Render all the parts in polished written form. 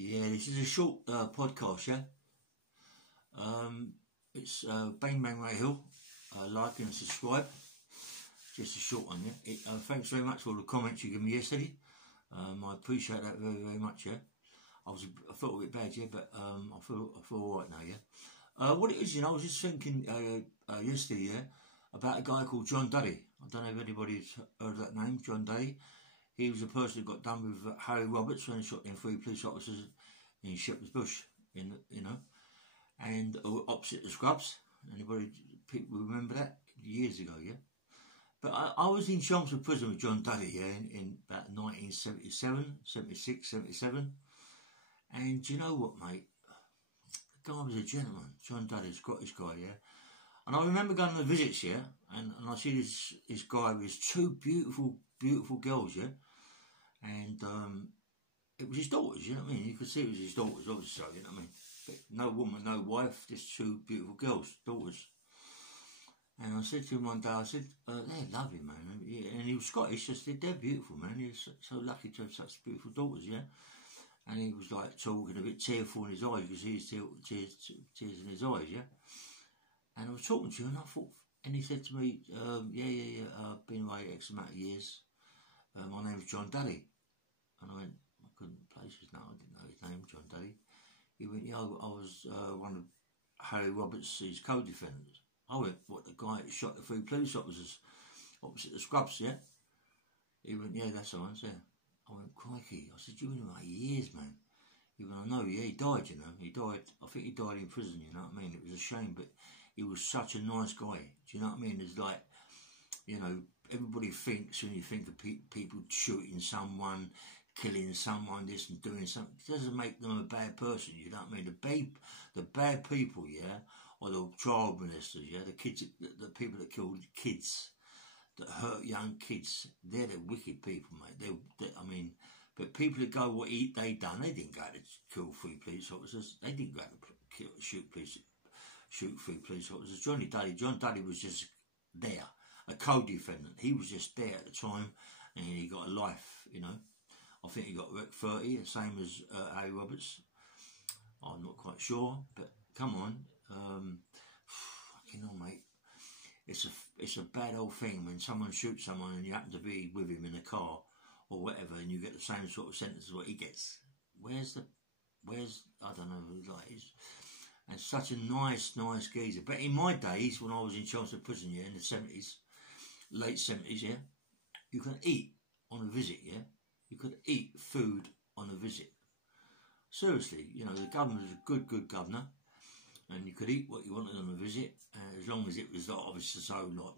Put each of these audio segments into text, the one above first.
Yeah, this is a short podcast, yeah. It's Bang Bang Ray Hill. Like and subscribe. Just a short one, yeah. Thanks very much for all the comments you gave me yesterday. I appreciate that very, very much, yeah. I felt a bit bad, yeah, but I feel alright now, yeah. What it is, you know, I was just thinking yesterday, yeah, about a guy called John Duddy. I don't know if anybody's heard of that name, John Duddy. He was the person who got done with Harry Roberts when he shot them 3 police officers in Shepherd's Bush, you know, and opposite the Scrubs. People remember that years ago, yeah. But I was in Chelmsford Prison with John Duddy, yeah, in about 1977, 76, 77. And do you know what, mate? The guy was a gentleman. John Duddy, Scottish guy, yeah. And I remember going on the visits, yeah, and I see this guy with his 2 beautiful girls, yeah. And it was his daughters, you know what I mean? You could see it was his daughters, obviously, you know what I mean? But no woman, no wife, just 2 beautiful girls, daughters. And I said to him one day, I said, they're lovely, man. And he was Scottish, I said, they're beautiful, man. You're so lucky to have such beautiful daughters, yeah? And he was like talking a bit tearful in his eyes, because he used tears in his eyes, yeah? And I was talking to him, and I thought, and he said to me, yeah, I've been away X amount of years. My name's John Duddy. And I went, I couldn't place his name, I didn't know his name, John Duddy. He went, yeah, I was one of Harry Roberts' co-defendants. I went, what, the guy that shot the 3 police officers opposite the Scrubs, yeah? He went, yeah, that's the one, yeah. I went, crikey. I said, you've been away years, man. He went, I know, yeah, he died, you know. He died, I think he died in prison, you know what I mean? It was a shame, but he was such a nice guy. Do you know what I mean? It's like, you know, everybody thinks when you think of people shooting someone, killing someone, this and doing something, it doesn't make them a bad person, you know what I mean? The bad people, yeah, or the child molesters, yeah, the kids, the people that kill kids, that hurt young kids, they're the wicked people, mate. I mean, but people that go what they done, they didn't go to kill 3 police officers, they didn't go to shoot 3 police officers. John Duddy was just there, a co-defendant. He was just there at the time, and he got a life, you know. I think he got rec 30, the same as Harry Roberts. I'm not quite sure, but come on, you know, mate. It's a bad old thing when someone shoots someone and you happen to be with him in a car or whatever, and you get the same sort of sentence as what he gets. Where's I don't know, like he's. And such a nice geezer. But in my days, when I was in Chelmsford Prison, yeah, in the 70s, late 70s, yeah, you could eat on a visit, yeah. You could eat food on a visit. Seriously, you know, the governor was a good governor, and you could eat what you wanted on a visit, as long as it was not obviously so not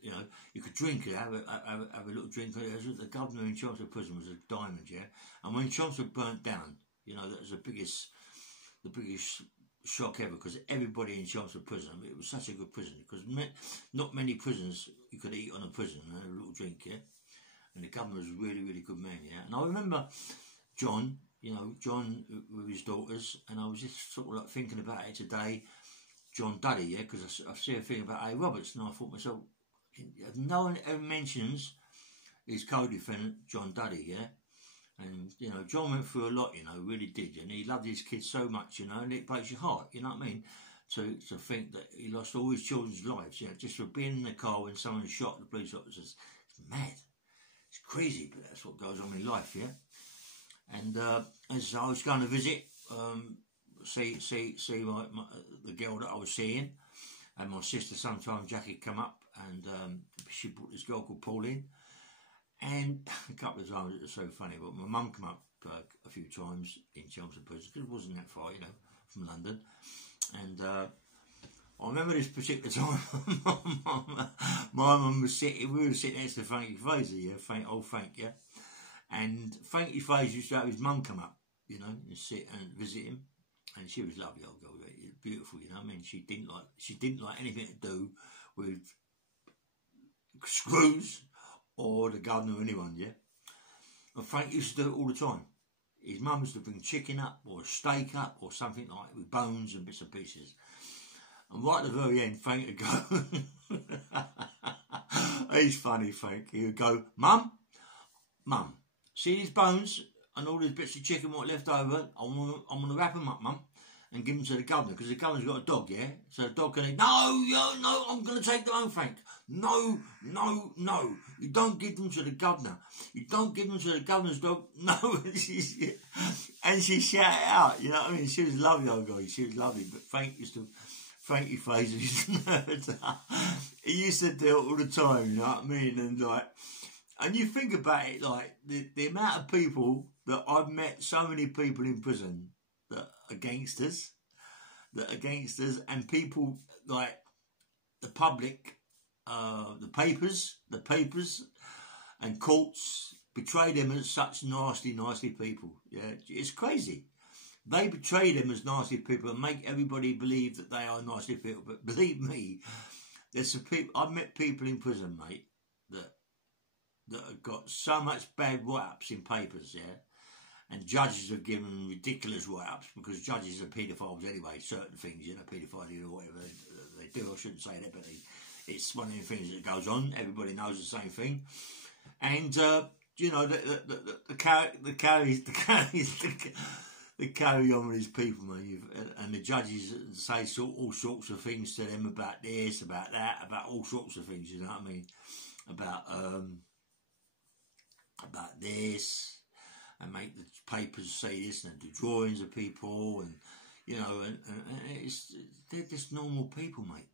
you know, you could drink it, have a little drink. The governor in Chelmsford Prison was a diamond, yeah. And when Chelmsford burnt down, you know, that was the biggest shock ever, because everybody in Chelmsford Prison, I mean, it was such a good prison, because not many prisons you could eat on a prison and have a little drink, yeah. And the governor was a really good man, yeah. And I remember John, you know, John with his daughters, and I was just sort of like thinking about it today, John Duddy, yeah, because I see a thing about Harry Roberts, and I thought to myself, no one ever mentions his co-defendant, John Duddy, yeah. And, you know, John went through a lot, you know, really did, and he loved his kids so much, you know, and it breaks your heart, you know what I mean? To think that he lost all his children's lives, you know, just for being in the car when someone shot the police officers. It's mad. It's crazy, but that's what goes on in life, yeah? And as I was going to visit, see the girl that I was seeing, and my sister sometimes, Jackie, come up, and she brought this girl called Pauline. And a couple of times it was so funny, but my mum came up a few times in Chelmsford Prison, because it wasn't that far, you know, from London. And I remember this particular time, my mum was sitting, we were sitting next to Frankie Fraser, yeah, old Frank, yeah. And Frankie Fraser used to have his mum come up, you know, and sit and visit him. And she was a lovely old girl, beautiful, you know what I mean? She didn't like anything to do with screws or the governor or anyone, yeah? And Frank used to do it all the time. His mum used to bring chicken up or a steak up or something like with bones and bits and pieces. And right at the very end, Frank would go, he's funny, Frank. He would go, Mum, see these bones and all these bits of chicken what left over, I'm gonna wrap them up, Mum, and give them to the governor, because the governor's got a dog, yeah? So the dog can eat. No, no, I'm going to take them home, Frank. No, no, no. You don't give them to the governor. You don't give them to the governor's dog. No. And she shouted out, you know what I mean? She was lovely, old guy. She was lovely. But Frankie Fraser used to nerd. He used to do it all the time, you know what I mean? And you think about it, like, the amount of people that I've met, so many people in prison that are gangsters, and people like the public, the papers, and courts betray them as such nasty people. Yeah, it's crazy. They betray them as nasty people and make everybody believe that they are nasty people. But believe me, there's some people. I've met people in prison, mate, that have got so much bad write-ups in papers, yeah. And judges have given them ridiculous write-ups, because judges are paedophiles anyway, certain things, you know, paedophilia or whatever they do. I shouldn't say that, but it's one of the things that goes on. Everybody knows the same thing. And, you know, the carry on with these people, man. And the judges say all sorts of things to them about this, about that, about all sorts of things, you know what I mean? About this, and make the papers say this, and do drawings of people, and you know, and they're just normal people, mate.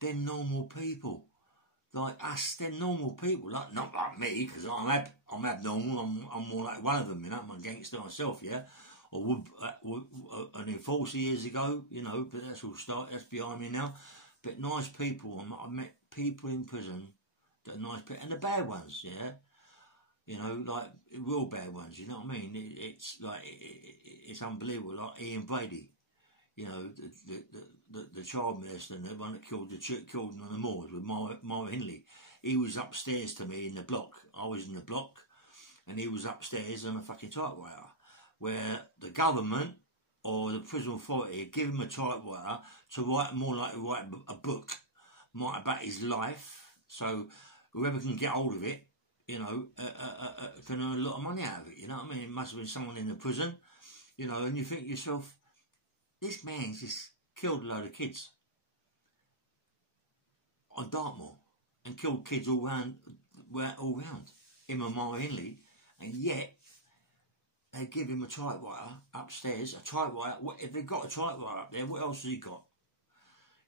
They're normal people, like us. They're normal people, like not like me, because I'm abnormal. I'm more like one of them, you know. I'm a gangster myself, yeah. Or would an enforcer years ago, you know. But that's behind me now. But nice people. I met people in prison that are nice people, and the bad ones, yeah. You know, like real bad ones. You know what I mean? It's like it's unbelievable. Like Ian Brady, you know, the child molester, and the one that killed him on the moors with Myra Hindley. He was upstairs to me in the block. I was in the block, and he was upstairs on a fucking typewriter, where the government or the prison authority give him a typewriter to write a book, about his life. So whoever can get hold of it, you know, can earn a lot of money out of it, you know what I mean? It must have been someone in the prison, you know, and you think to yourself, this man's just killed a load of kids on Dartmoor, and killed kids all round, him and Myra Hindley, and yet they give him a typewriter upstairs, if they've got a typewriter up there, what else has he got?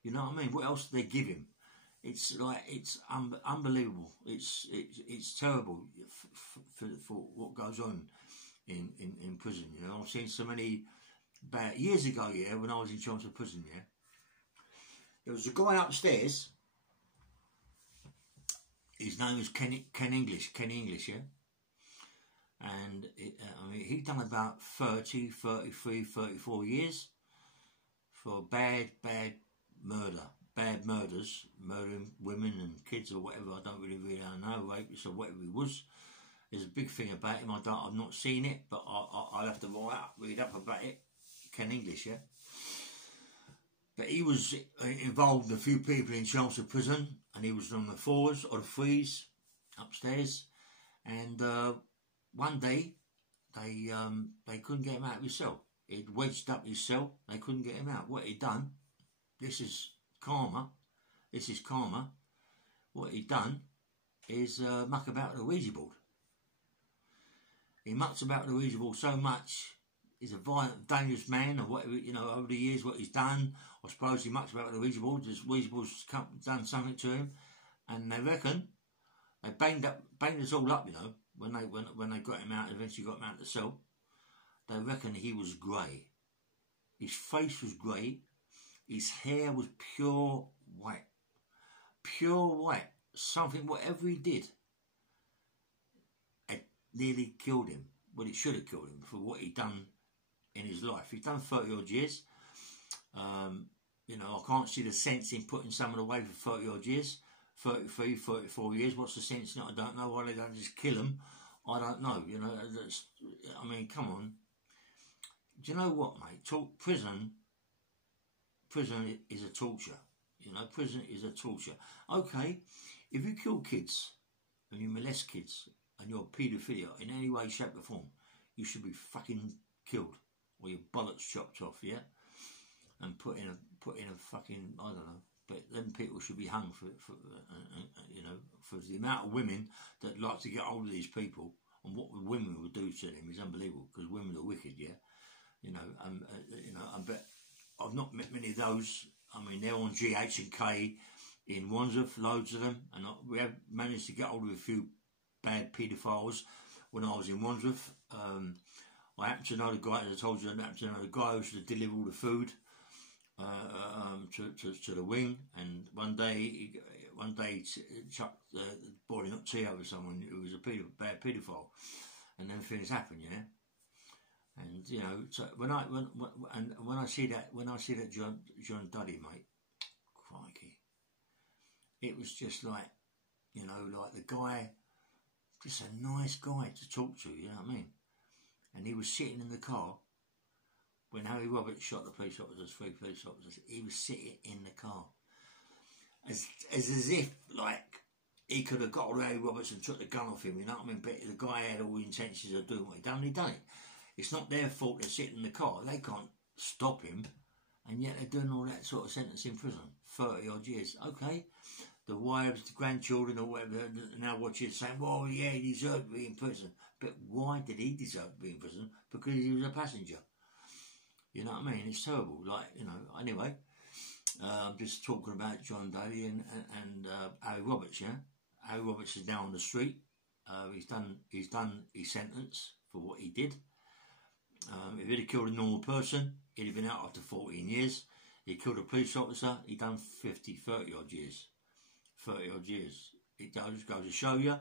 You know what I mean? What else do they give him? It's like, it's unbelievable. It's terrible for what goes on in prison, you know. I've seen so many years ago, yeah, when I was in Chelmsford Prison, yeah. There was a guy upstairs, his name was Kenny English, yeah. And I mean, he'd done about 30, 33, 34 years for bad murders, murdering women and kids or whatever. I don't really know, rapists or whatever he was. There's a big thing about him. I've not seen it, but I'll have to read up about it. Ken English, yeah. But he was involved with a few people in Chelmsford Prison, and he was on the 4s or the 3s upstairs. And one day they couldn't get him out of his cell. He'd wedged up his cell. They couldn't get him out. What he'd done, this is karma. What he'd done is muck about with a Ouija board. He mucks about with a Ouija board so much. He's a violent, dangerous man, or whatever, you know, over the years, what he's done. I suppose he mucks about with a Ouija board. This Ouija board's done something to him, and they reckon they banged us all up, you know, when they got him out. Eventually got him out of the cell. They reckon he was grey. His face was grey. His hair was pure white. Pure white. Something, whatever he did, it nearly killed him. Well, it should have killed him for what he'd done in his life. He's done 30 odd years. You know, I can't see the sense in putting someone away for 30 odd years. 33, 34 years. What's the sense in it? I don't know. Why they don't just kill him? I don't know. You know, I mean, come on. Do you know what, mate? Prison is a torture. You know, prison is a torture. Okay, if you kill kids and you molest kids and you're a paedophilia in any way, shape or form, you should be fucking killed or your bollocks chopped off, yeah, and put in a fucking, I don't know. But then people should be hung for you know, for the amount of women that like to get hold of these people, and what the women will do to them is unbelievable, because women are wicked, yeah. You know, I bet I've not met many of those. I mean, they're on GH&K in Wandsworth, loads of them, and we have managed to get hold of a few bad paedophiles when I was in Wandsworth. I happen to know the guy, as I told you, I happen to know the guy who used to deliver all the food to the wing, and one day he chucked boiling hot tea over someone who was a bad paedophile, and then things happen, yeah. And you know, so when I see that John Duddy, mate, crikey, it was just like, you know, like the guy, just a nice guy to talk to, you know what I mean? And he was sitting in the car when Harry Roberts shot the police officers, 3 police officers. He was sitting in the car, as if like he could have got hold of Harry Roberts and took the gun off him, you know what I mean? But the guy had all the intentions of doing what he done. He done it. It's not their fault they're sitting in the car. They can't stop him, and yet they're doing all that sort of sentence in prison, 30 odd years. Okay, the wives, the grandchildren, or whatever, now watching saying, well, yeah, he deserved to be in prison. But why did he deserve to be in prison? Because he was a passenger. You know what I mean? It's terrible. Like, you know, anyway, I'm just talking about John Duddy and Harry Roberts, yeah? Harry Roberts is now on the street. He's done his sentence for what he did. If he'd have killed a normal person, he'd have been out after 14 years. He killed a police officer, he done 30 odd years. 30 odd years. It goes to show you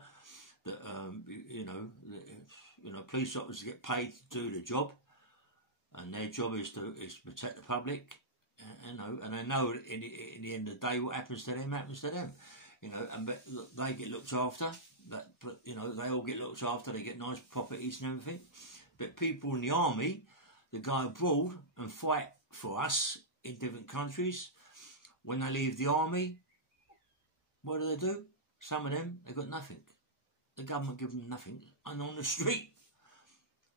that, you know, police officers get paid to do the job, and their job is to protect the public, and they know in the end of the day what happens to them happens to them, you know, and but they get looked after. But you know, they all get looked after. They get nice properties and everything. But people in the army that go abroad and fight for us in different countries, when they leave the army, what do? Some of them, they've got nothing. The government gives them nothing, and on the street.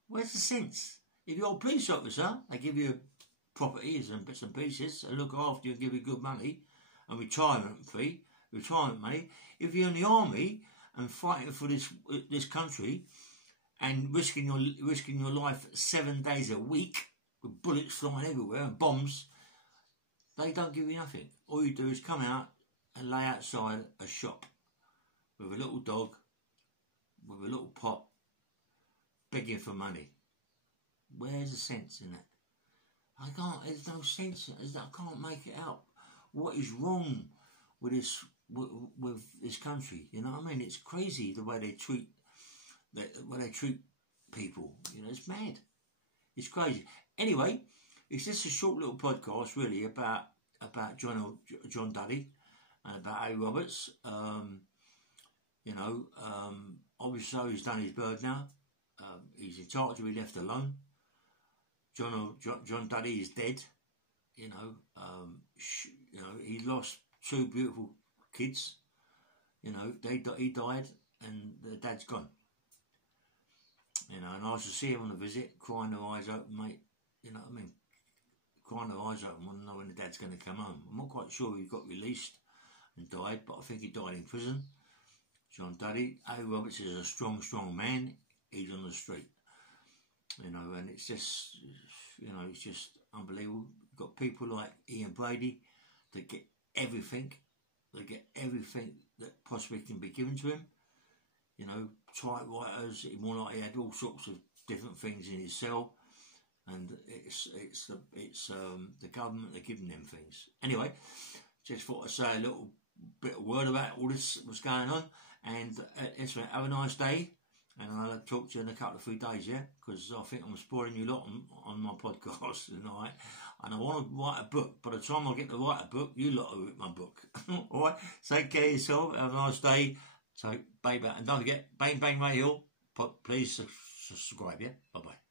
Where's the sense? If you're a police officer, they give you properties and bits and pieces, and look after you and give you good money, and retirement money. If you're in the army and fighting for this country, and risking your life 7 days a week with bullets flying everywhere and bombs, they don't give you nothing. All you do is come out and lay outside a shop with a little dog, with a little pot, begging for money. Where's the sense in that? There's no sense. I can't make it out. What is wrong with this country? You know what I mean? It's crazy the way they treat people. You know, it's mad. It's crazy. Anyway, it's just a short little podcast, really, about John Duddy and about Harry Roberts. You know, obviously he's done his bird now. He's entitled to be left alone. John Duddy is dead. You know, he lost 2 beautiful kids. You know, he died, and the dad's gone. You know, and I used to see him on a visit, crying their eyes open, mate. You know what I mean? Crying their eyes open, want to know when the dad's going to come home. I'm not quite sure he got released and died, but I think he died in prison. John Duddy. Harry Roberts is a strong man. He's on the street. You know, and it's just, you know, it's just unbelievable. You've got people like Ian Brady that get everything. They get everything that possibly can be given to him. You know, typewriters. More like he had all sorts of different things in his cell, and it's the government that are giving them things. Anyway, just thought I'd say a little bit of word about all this, what's going on, and have a nice day. And I'll talk to you in a couple of 3 days, yeah? Because I think I'm spoiling you a lot on my podcast tonight. And I want to write a book. By the time I get to write a book, you lot will read my book. Alright? Take care of yourself. Have a nice day. So, bye bye. And don't forget, Bang Bang Radio. Please subscribe, yeah? Bye bye.